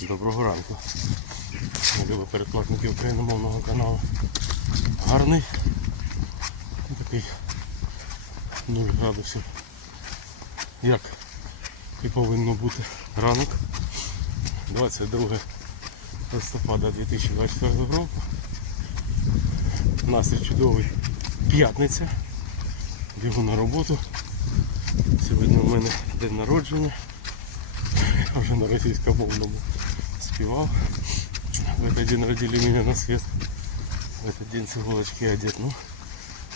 Доброго ранку. Любі перекладники україномовного каналу. Гарний. Такий 0 градусів. Як і повинно бути ранок. 22 листопада 2024 року. Настрій чудовий п'ятниця. Бігу на роботу. Сьогодні у мене день народження. Я вже на російськомовному співав. В этот день родили меня на свет. В этот день с иголочки одет. Ну,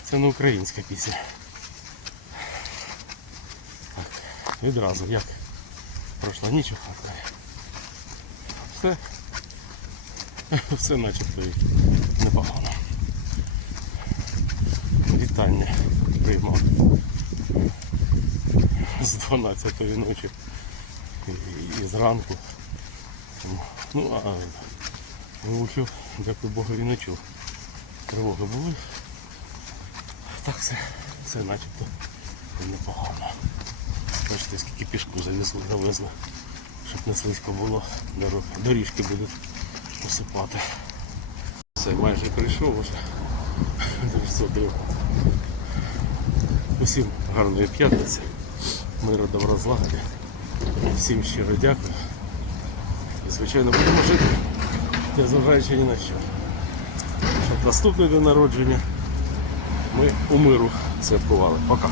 це не українська пісня. Так, відразу як пройшла ніч у Все. Все начебто і непогано. Вітання приймав з 12-ї ночі і, зранку. Ну, а вухів, дякую Богові, не чув. Тривоги були. Так все, все начебто непогано. Бачите, скільки пішку завезли, завезли, щоб не слизько було, доріжки будуть посипати. Все, майже прийшов вже. Усім гарної п'ятниці, миру, добра злагоди. Всім щиро дякую. І, звичайно, будемо жити, незважаючи ні на що. Щоб наступний день народження ми у миру святкували. Пока.